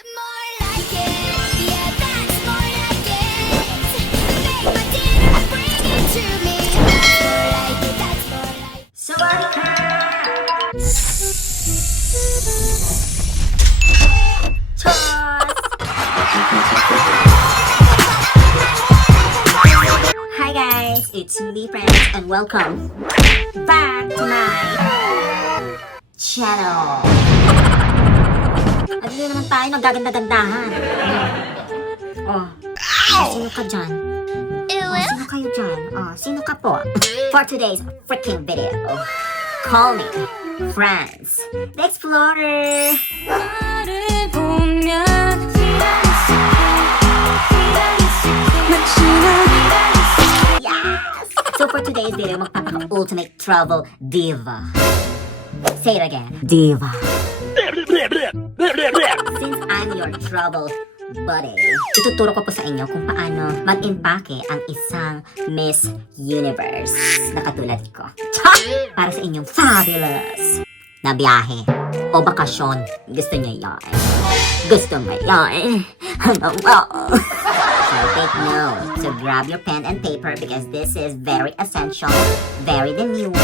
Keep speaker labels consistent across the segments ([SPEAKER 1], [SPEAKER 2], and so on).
[SPEAKER 1] Hi guys, it's me friends and welcome back to my channel. Ano At naman tayo nagaganda-gandahan. Oh. Sino ka dyan? Oh, sino kayo dyan? Oh, sino ka po? For today's freaking video, call me Franz the Explorer. Yes! So for today's video, magpapaka-ultimate travel diva. Say it again. Diva. Since I'm your travel buddy, ituturo ko po sa inyo kung paano mag-impake ang isang Miss Universe na katulad ko. Para sa inyong fabulous na biyahe o bakasyon. Gusto niyo yan? Gusto mo yan? Ano mo? Note. So grab your pen and paper because this is very essential, very demure,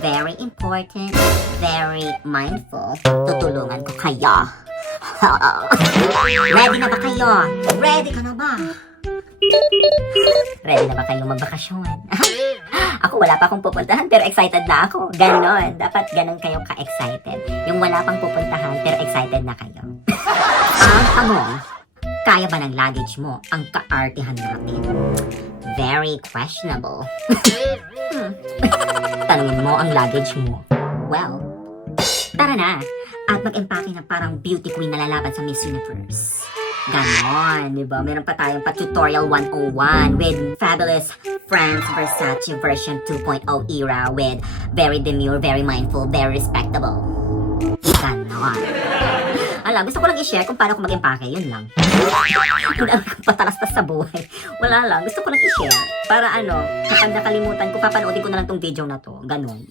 [SPEAKER 1] very important, very mindful. Tutulungan ko kayo. Ready na ba kayo? Ready ka na ba? Ready na ba kayo magbakasyon? ako wala pa akong pupuntahan pero excited na ako. Ganon. Dapat ganon kayo ka-excited. Yung wala pang pupuntahan pero excited na kayo. Ang tanong, kaya ba ng luggage mo ang kaartihan natin? Very questionable. Hmm. Tanungin mo ang luggage mo. Well, tara na. At mag-empake na parang beauty queen na lalaban sa Miss Universe. Ganon, di ba? Meron pa tayong pa-tutorial 101 with fabulous France Versace version 2.0 era with very demure, very mindful, very respectable. Ganon. Alam, gusto ko lang i-share kung paano ko mag-empake, yun lang. Hindi ako patalastas sa buhay. Wala lang, gusto ko lang i-share. Para ano, kapag nakalimutan ko, papanoodin ko na lang tong video na to. Ganon.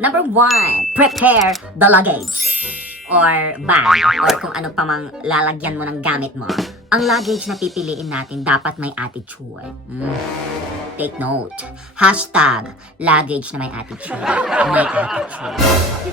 [SPEAKER 1] Number one, prepare the luggage. Or bag, or kung ano pa mang lalagyan mo ng gamit mo. Ang luggage na pipiliin natin dapat may attitude. Mm. Take note. Hashtag, luggage na may attitude. May attitude.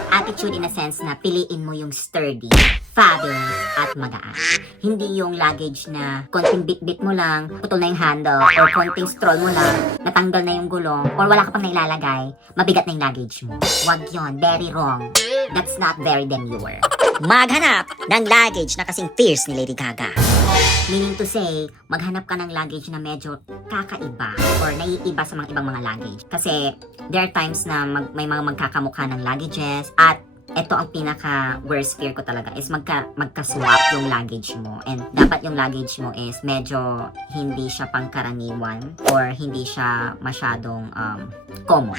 [SPEAKER 1] Attitude in a sense na piliin mo yung sturdy, fabulous, at magaan. Hindi yung luggage na konting bit-bit mo lang, putol na yung handle, or konting stroll mo lang, natanggal na yung gulong, or wala ka pang nailalagay, mabigat na yung luggage mo. Wag yon, very wrong. That's not very demure. Maghanap ng luggage na kasing fierce ni Lady Gaga. Meaning to say, maghanap ka ng luggage na medyo kakaiba or naiiba sa mga ibang mga luggage. Kasi there are times na mag- may mga magkakamukha ng luggages at ito ang pinaka worst fear ko talaga is magka magka-swap yung luggage mo and dapat yung luggage mo is medyo hindi siya pangkaraniwan or hindi siya masyadong um, common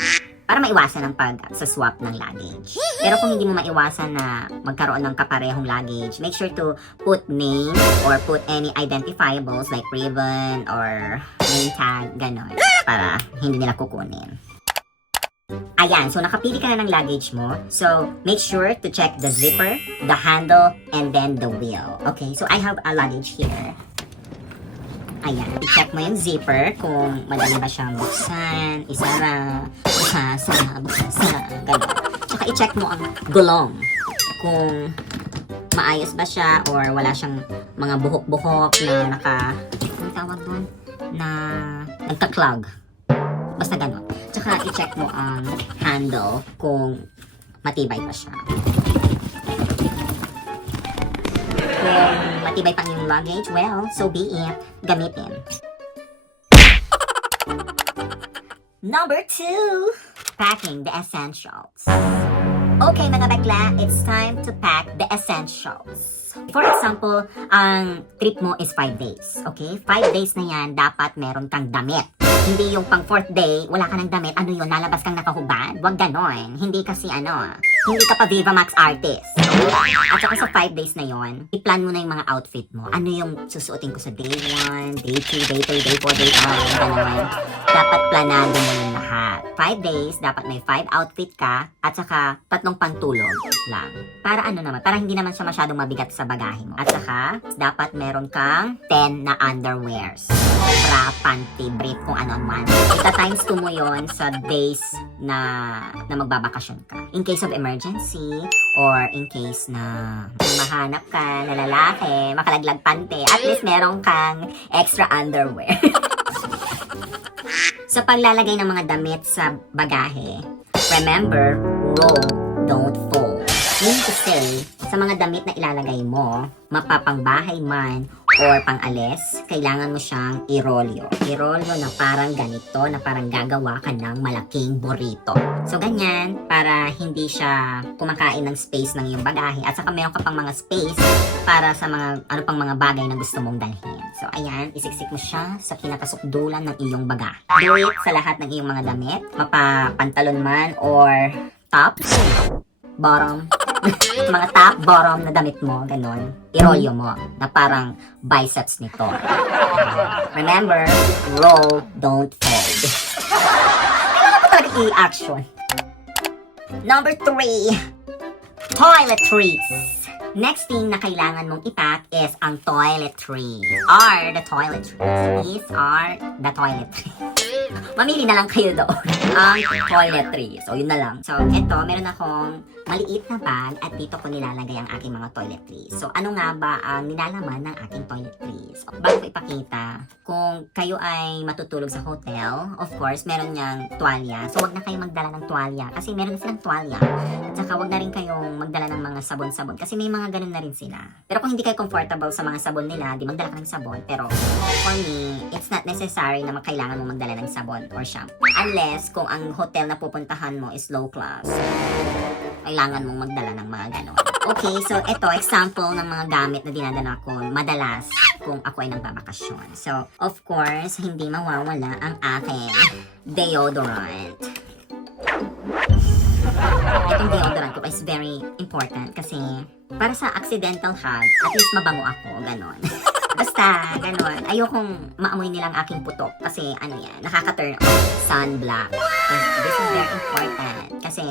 [SPEAKER 1] para maiwasan ang pag sa swap ng luggage. Pero kung hindi mo maiwasan na magkaroon ng kaparehong luggage, make sure to put name or put any identifiables like ribbon or name tag, ganon, para hindi nila kukunin. Ayan, so nakapili ka na ng luggage mo. So, make sure to check the zipper, the handle, and then the wheel. Okay, so I have a luggage here. Ayan, i-check mo yung zipper kung madali ba siyang buksan, isara, bukasa, bukasa, gano'n. Tsaka i-check mo ang gulong kung maayos ba siya or wala siyang mga buhok-buhok na naka, ano tawag doon? Na nagka-clog. Basta gano'n. Tsaka i-check mo ang handle kung matibay pa siya. Kung matibay pa ang iyong luggage, well, so be it. Gamitin. Number two, packing the essentials. Okay mga bakla, it's time to pack the essentials. For example, ang trip mo is 5 days. Okay? 5 days na yan, dapat meron kang damit. Hindi yung pang fourth day, wala ka ng damit, ano yun, lalabas kang nakahubad? Huwag ganon. Hindi kasi ano, hindi ka pa Viva Max artist. At saka sa five days na yon, i-plan mo na yung mga outfit mo. Ano yung susuotin ko sa day 1, day 2, day 3, day 4, day 5, ganun. Dapat planado mo yung lahat. Five days, dapat may five outfit ka, at saka tatlong pantulog lang. Para ano naman, para hindi naman siya masyadong mabigat sa bagahe mo. At saka, dapat meron kang 10 na underwears. Bra, panty, brief, kung ano man. Ita times 2 mo yon sa days na, na magbabakasyon ka. In case of emergency, or in case na mahanap ka na lalaki, makalaglag pante, at least meron kang extra underwear. sa paglalagay ng mga damit sa bagahe, remember, roll, don't fold. Meaning to say, sa mga damit na ilalagay mo, mapapangbahay man or pangalis, kailangan mo siyang irolyo. Irolyo na parang ganito, na parang gagawa ka ng malaking burrito. So, ganyan, para hindi siya kumakain ng space ng iyong bagahe. At saka meron ka pang mga space para sa mga, ano pang mga bagay na gusto mong dalhin. So, ayan, isiksik mo siya sa kinakasukdulan ng iyong bagahe. Do it sa lahat ng iyong mga damit, mapapantalon man or top, bottom, mga top, bottom na damit mo, ganun. Irolyo mo, na parang biceps nito. Remember, roll, don't fold. Kailangan mo talaga i-action. Number three, toiletries. Next thing na kailangan mong ipack is ang toiletries. Are the toiletries. These are the toiletries. Mamili na lang kayo doon. ang toiletries. So, yun na lang. So, eto, meron akong maliit na bag at dito ko nilalagay ang aking mga toiletries. So, ano nga ba ang nilalaman ng aking toiletries? Bago ko ipakita, kung kayo ay matutulog sa hotel, of course, meron niyang tuwalya. So, wag na kayong magdala ng tuwalya kasi meron na silang tuwalya. At saka, wag na rin kayong magdala ng mga sabon-sabon kasi may mga ganun na rin sila. Pero kung hindi kayo comfortable sa mga sabon nila, di magdala ka ng sabon. Pero, for me, it's not necessary na kailangan mo magdala ng sabon or shampoo. Unless, kung ang hotel na pupuntahan mo is low class, kailangan mong magdala ng mga ganon. Okay, so ito, example ng mga gamit na dinadala ko madalas kung ako ay nagbabakasyon. So, of course, hindi mawawala ang aking deodorant. Itong deodorant ko is very important kasi para sa accidental hug, at least mabango ako, ganon. Basta, ganon. Ayokong maamoy nilang aking putok kasi ano yan, nakaka-turn off. Sunblock. This is very important kasi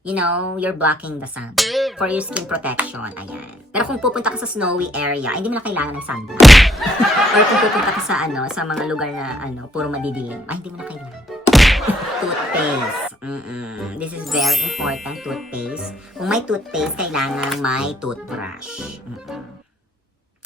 [SPEAKER 1] you know, you're blocking the sun for your skin protection. Ayan. Pero kung pupunta ka sa snowy area, hindi mo na kailangan ng sunblock. Or kung pupunta ka sa ano, sa mga lugar na ano, puro madidilim, ay hindi mo na kailangan. toothpaste. Mm-mm. This is very important, toothpaste. Kung may toothpaste, kailangan may toothbrush. Mm-mm.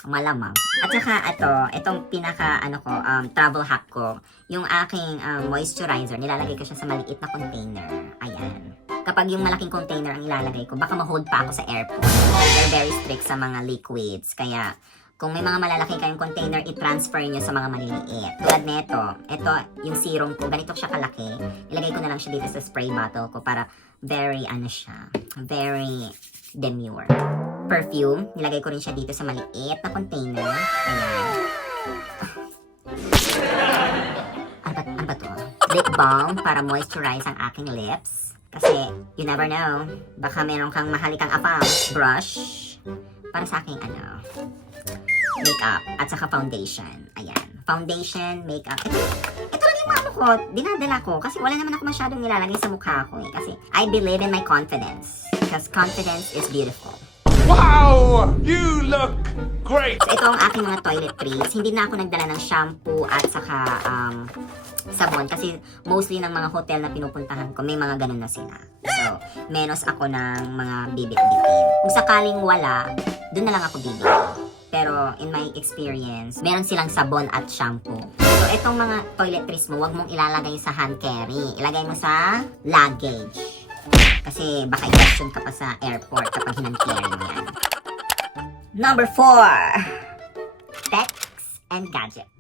[SPEAKER 1] Malamang. At saka ito, itong pinaka ano ko, um, travel hack ko, yung aking um, moisturizer, nilalagay ko siya sa maliit na container. Ayan. Kapag yung malaking container ang ilalagay ko, baka ma-hold pa ako sa airport. They're very strict sa mga liquids. Kaya, kung may mga malalaki kayong container, i-transfer nyo sa mga maliliit. Tulad nito, ito, yung serum ko, ganito siya kalaki. Ilagay ko na lang siya dito sa spray bottle ko para very, ano siya, very demure. Perfume, nilagay ko rin siya dito sa maliit na container. Ayan. Ano ba, ano ba to? Lip balm para moisturize ang aking lips. Kasi, you never know. Baka meron kang mahalikang apam. Brush. Para sa aking ano, makeup. At saka foundation. Ayan. Foundation, makeup. Ito, ito lang yung ano ko, dinadala ko. Kasi wala naman ako masyadong nilalagay sa mukha ko eh. Kasi, I believe in my confidence. Because confidence is beautiful.
[SPEAKER 2] Wow! You look great!
[SPEAKER 1] So, ito ang aking mga toiletries. Hindi na ako nagdala ng shampoo at saka um, sabon. Kasi mostly ng mga hotel na pinupuntahan ko, may mga ganun na sila. So, menos ako ng mga bibit-bitin. Kung sakaling wala, doon na lang ako bibit. Pero in my experience, meron silang sabon at shampoo. So, itong mga toiletries mo, wag mong ilalagay sa hand carry. Ilagay mo sa luggage. Kasi baka i-question ka pa sa airport kapag hinang-carry mo yan. Number 4. Techs and gadgets.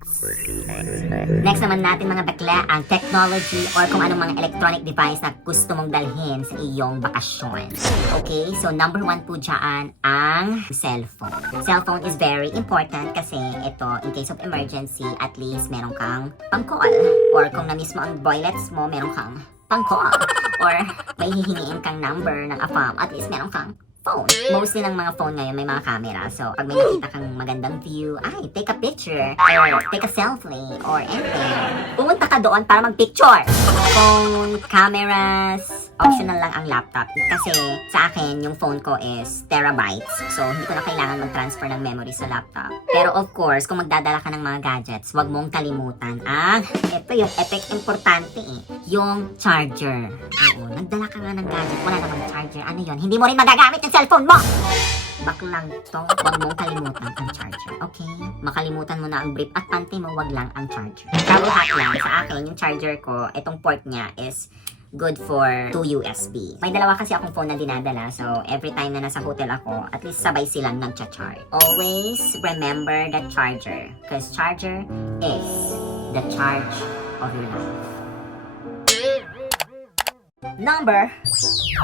[SPEAKER 1] Next naman natin mga bakla ang technology or kung anong mga electronic device na gusto mong dalhin sa iyong bakasyon. Okay, so number one po dyan ang cellphone. Cellphone is very important kasi ito, in case of emergency, at least meron kang pang-call. Or kung na-miss mo ang boylets mo, meron kang pang-call. Or may hihingiin kang number ng AFAM, at least meron kang phone. Mostly ng mga phone ngayon may mga camera. So, pag may nakita kang magandang view, ay, take a picture, or take a selfie, or anything. Pumunta ka doon para mag-picture. Phone, cameras, optional lang ang laptop. Kasi sa akin, yung phone ko is terabytes. So, hindi ko na kailangan mag-transfer ng memory sa laptop. Pero of course, kung magdadala ka ng mga gadgets, wag mong kalimutan ang, ito yung epic importante eh, yung charger. Oo, nagdala ka nga ng gadget, wala namang charger. Ano yon Hindi mo rin magagamit yung cellphone mo! Baklang to, wag mong kalimutan ang charger. Okay? Makalimutan mo na ang brief at pante mo, wag lang ang charger. Travel hack lang, sa akin, yung charger ko, itong port niya is good for 2 USB. May dalawa kasi akong phone na dinadala, so every time na nasa hotel ako, at least sabay silang nagcha-charge. Always remember the charger, because charger is the charge of your life. Number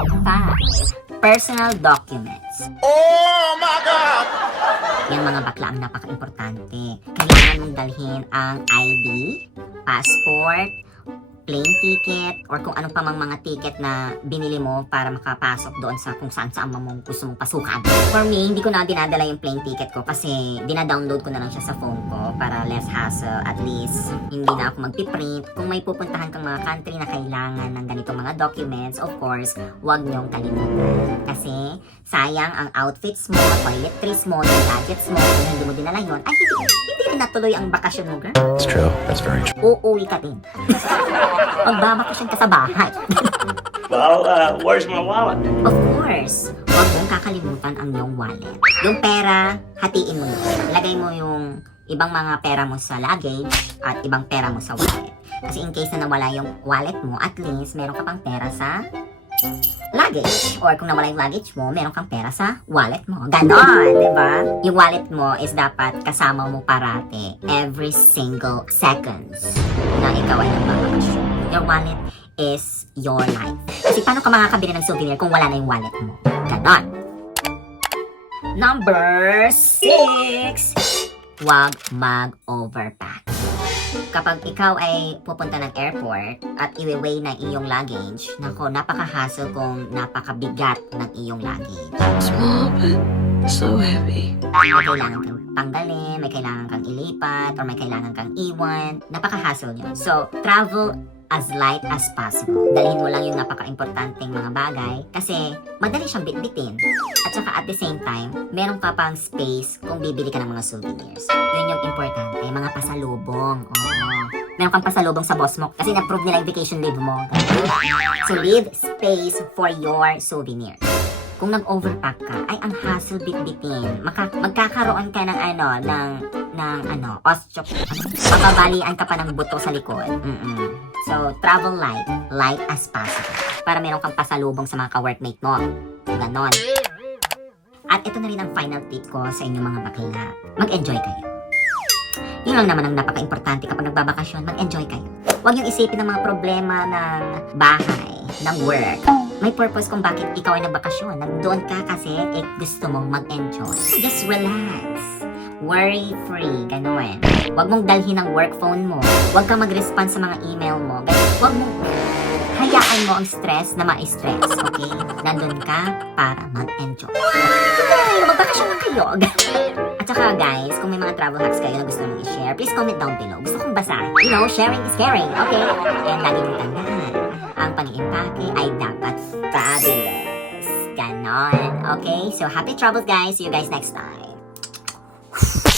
[SPEAKER 1] 5. Personal documents.
[SPEAKER 2] Oh my god!
[SPEAKER 1] Yan mga bakla ang napaka-importante. Kailangan mong dalhin ang ID, passport, plane ticket, or kung ano pa mang mga ticket na binili mo para makapasok doon sa kung saan saan mo gusto mong pasukan. For me, hindi ko na dinadala yung plane ticket ko kasi dinadownload ko na lang siya sa phone ko para less hassle. At least, hindi na ako magpiprint. Kung may pupuntahan kang mga country na kailangan ng ganitong mga documents, of course, huwag niyong kalimutan. Kasi, sayang ang outfits mo, toiletries mo, yung gadgets mo, kung hindi mo dinala yun, ay hindi, hindi rin natuloy ang bakasyon mo, girl.
[SPEAKER 3] It's true. That's very true.
[SPEAKER 1] Uuwi ka din. Magbabakasyon ka sa bahay.
[SPEAKER 4] Well, uh, where's my wallet?
[SPEAKER 1] Of course, huwag mong kakalimutan ang iyong wallet. Yung pera, hatiin mo yun. Ilagay mo yung ibang mga pera mo sa luggage at ibang pera mo sa wallet. Kasi in case na nawala yung wallet mo, at least meron ka pang pera sa luggage. Or kung nawala yung luggage mo, meron kang pera sa wallet mo. Ganon, di ba? Yung wallet mo is dapat kasama mo parate every single seconds na ikaw ay nagbabakasyon. Your wallet is your life. Kasi paano ka makakabili ng souvenir kung wala na yung wallet mo? Ganon. Number 6. Huwag mag-overpack. Kapag ikaw ay pupunta ng airport at iwi-weigh ng iyong luggage, nako, napaka-hassle kung napakabigat ng iyong luggage.
[SPEAKER 5] Small but so heavy.
[SPEAKER 1] May kailangan kang tanggalin, may kailangan kang ilipat, or may kailangan kang iwan. Napaka-hassle yun. So, travel as light as possible. Dalhin mo lang yung napaka-importanting mga bagay kasi madali siyang bitbitin. At saka at the same time, meron ka pang space kung bibili ka ng mga souvenirs. Yun yung importante, mga pasalubong. Oo. Meron kang pasalubong sa boss mo kasi na-prove nila yung vacation leave mo. So leave space for your souvenirs kung nag-overpack ka, ay ang hassle bit-bitin. Maka, magkakaroon ka ng ano, ng, ng ano, osteo, mababalian ka pa ng buto sa likod. Mm-mm. So, travel light, light as possible. Para meron kang pasalubong sa mga ka-workmate mo. Ganon. At ito na rin ang final tip ko sa inyong mga bakla. Mag-enjoy kayo. Yun lang naman ang napaka-importante kapag nagbabakasyon, mag-enjoy kayo. Huwag yung isipin ng mga problema ng bahay, ng work. May purpose kung bakit ikaw ay nagbakasyon. Nagdoon ka kasi eh, gusto mong mag-enjoy. Just relax. Worry-free, ganun. Huwag mong dalhin ang work phone mo. Huwag kang mag-respond sa mga email mo. Huwag mong hayaan mo ang stress na ma-stress, okay? Nandun ka para mag-enjoy. Okay, magbakasyon lang kayo. At saka guys, kung may mga travel hacks kayo na gusto mong i-share, please comment down below. Gusto kong basahin. You know, sharing is caring, okay? And lagi mong tandaan, ang pag-iimpake ay dapat fabulous. Ganon. Okay? So, happy travels guys. See you guys next time. Whew.